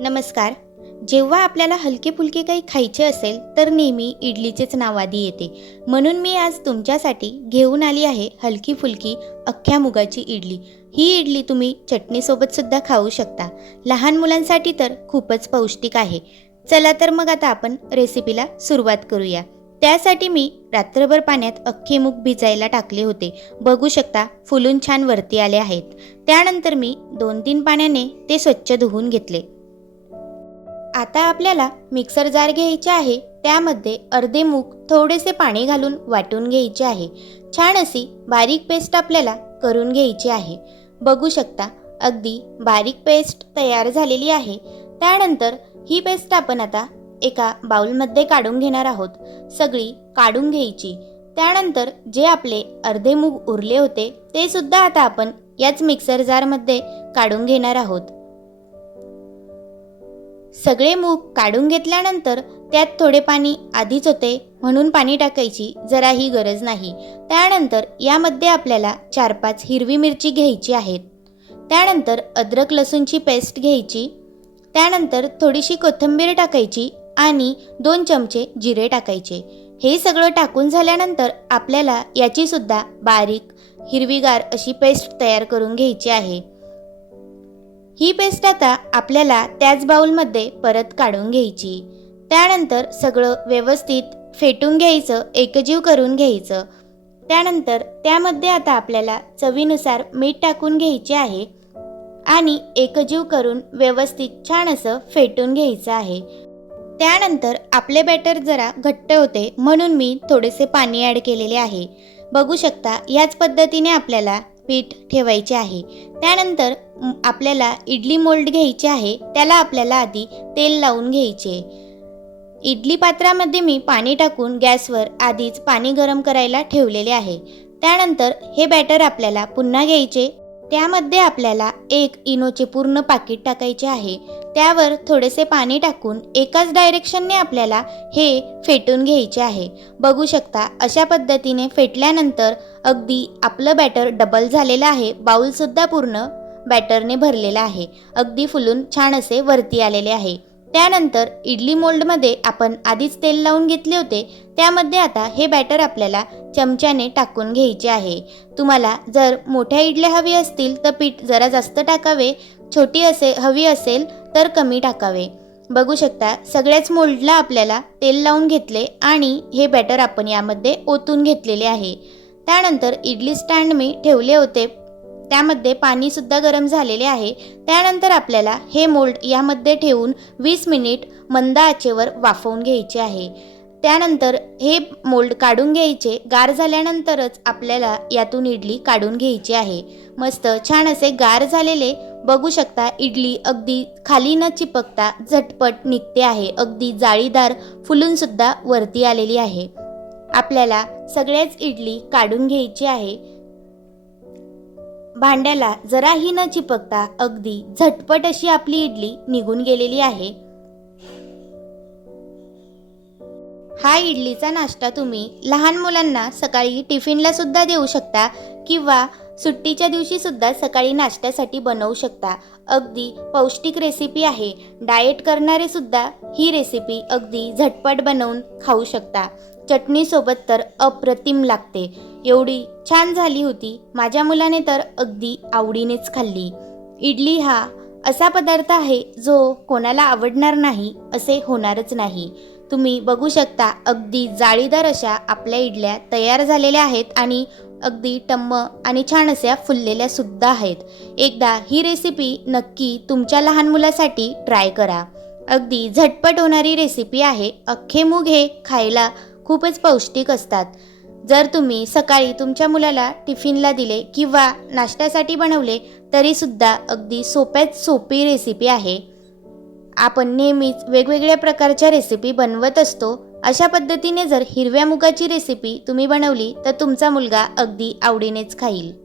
नमस्कार. जेव्हा आपल्याला हलके फुलके काही खायचे असेल तर नेहमी इडलीचेच नाव आधी येते. म्हणून मी आज तुमच्यासाठी घेऊन आली आहे हलकी फुलकी अख्ख्या मुगाची इडली. ही इडली तुम्ही चटणीसोबत सुद्धा खाऊ शकता. लहान मुलांसाठी तर खूपच पौष्टिक आहे. चला तर मग आता आपण रेसिपीला सुरुवात करूया. त्यासाठी मी रात्रभर पाण्यात अख्खे मूग भिजायला टाकले होते. बघू शकता फुलून छान वरती आले आहेत. त्यानंतर मी दोन तीन पाण्याने ते स्वच्छ धुवून घेतले. आता आपल्याला मिक्सर जार घ्यायचे आहे. त्यामध्ये अर्धे मूग थोडेसे पाणी घालून वाटून घ्यायचे आहे. छान अशी बारीक पेस्ट आपल्याला करून घ्यायची आहे. बघू शकता अगदी बारीक पेस्ट तयार झालेली आहे. त्यानंतर ही पेस्ट आपण आता एका बाउलमध्ये काढून घेणार आहोत. सगळी काढून घ्यायची. त्यानंतर जे आपले अर्धे मूग उरले होते ते सुद्धा आता आपण याच मिक्सर जारमध्ये काढून घेणार आहोत. सगळे मूग काढून घेतल्यानंतर त्यात थोडे पाणी आधीच होते म्हणून पाणी टाकायची जराही गरज नाही. त्यानंतर यामध्ये आपल्याला चार पाच हिरवी मिरची घ्यायची आहेत. त्यानंतर अद्रक लसूणची पेस्ट घ्यायची. त्यानंतर थोडीशी कोथिंबीर टाकायची आणि दोन चमचे जिरे टाकायचे. हे सगळं टाकून झाल्यानंतर आपल्याला याचीसुद्धा बारीक हिरवीगार अशी पेस्ट तयार करून घ्यायची आहे. ही पेस्ट आता आपल्याला त्याच बाउलमध्ये परत काढून घ्यायची. त्यानंतर सगळं व्यवस्थित फेटून घ्यायचं एकजीव करून घ्यायचं. त्यानंतर त्यामध्ये आता आपल्याला चवीनुसार मीठ टाकून घ्यायचे आहे आणि एकजीव करून व्यवस्थित छान असं फेटून घ्यायचं आहे. त्यानंतर आपले बॅटर जरा घट्ट होते म्हणून मी थोडेसे पाणी ॲड केलेले आहे. बघू शकता याच पद्धतीने आपल्याला पीठ ठेवायचे आहे. त्यानंतर आपल्याला इडली मोल्ड घ्यायचे आहे. त्याला आपल्याला आधी तेल लावून घ्यायचे. इडली पात्रामध्ये मी पाणी टाकून गॅसवर आधीच पाणी गरम करायला ठेवलेले आहे. त्यानंतर हे बॅटर आपल्याला पुन्हा घ्यायचे. त्यामध्ये आपल्याला एक इनोचे पूर्ण पाकिट टाकायचे आहे. त्यावर थोडेसे पाणी टाकून एकाच डायरेक्शनने आपल्याला हे फेटून घ्यायचे आहे. बघू शकता अशा पद्धतीने फेटल्यानंतर अगदी आपलं बॅटर डबल झालेलं आहे. बाउलसुद्धा पूर्ण बॅटरने भरलेला आहे. अगदी फुलून छान असे वरती आलेले आहे. त्यानंतर इडली मोल्डमध्ये आपण आधीच तेल लावून घेतले होते. त्यामध्ये आता हे बॅटर आपल्याला चमच्याने टाकून घ्यायचे आहे. तुम्हाला जर मोठ्या इडल्या हवी असतील तर पीठ जरा जास्त टाकावे. छोटी असे हवी असेल तर कमी टाकावे. बघू शकता सगळ्याच मोल्डला आपल्याला तेल लावून घेतले आणि हे बॅटर आपण यामध्ये ओतून घेतलेले आहे. त्यानंतर इडली स्टँड मी ठेवले होते. त्यामध्ये पाणीसुद्धा गरम झालेले आहे. त्यानंतर आपल्याला हे मोल्ड यामध्ये ठेवून वीस मिनिट मंद आचेवर वाफवून घ्यायचे आहे. त्यानंतर हे मोल्ड काढून घ्यायचे. गार झाल्यानंतरच आपल्याला यातून इडली काढून घ्यायची आहे. मस्त छान असे गार झालेले. बघू शकता इडली अगदी खाली न चिपकता झटपट निघते आहे. अगदी जाळीदार फुलूनसुद्धा वरती आलेली आहे. आपल्याला सगळ्याच इडली काढून घ्यायची आहे. भांड्याला जराही न चिपकता अगदी झटपट अशी आपली इडली निघून गेलेली आहे. हा इडलीचा नाश्ता तुम्ही लहान मुलांना सकाळी टिफिनला सुद्धा देऊ शकता किंवा सुट्टीच्या दिवशी सुद्धा सकाळी नाश्त्यासाठी बनवू शकता. अगदी पौष्टिक रेसिपी आहे. डाएट करणारे सुद्धा ही रेसिपी अगदी झटपट बनवून खाऊ शकता. चटणीसोबत तर अप्रतिम लागते. एवढी छान झाली होती. माझ्या मुलाने तर अगदी आवडीनेच खाल्ली. इडली हा असा पदार्थ आहे जो कोणाला आवडणार नाही असे होणारच नाही. तुम्ही बघू शकता अगदी जाळीदार अशा आपल्या इडल्या तयार झालेल्या आहेत आणि अगदी टम्म आणि छान अशा फुललेल्या सुद्धा आहेत. एकदा ही रेसिपी नक्की तुमच्या लहान मुलासाठी ट्राय करा. अगदी झटपट होणारी रेसिपी आहे. अख्खे मूग हे खायला खूपच पौष्टिक असतात. जर तुम्ही सकाळी तुमच्या मुलाला टिफिनला दिले किंवा नाश्त्यासाठी बनवले तरीसुद्धा अगदी सोप्यात सोपी रेसिपी आहे. आपण नेहमीच वेगवेगळ्या प्रकारच्या रेसिपी बनवत असतो. अशा पद्धतीने जर हिरव्या मुगाची रेसिपी तुम्ही बनवली तर तुमचा मुलगा अगदी आवडीनेच खाईल.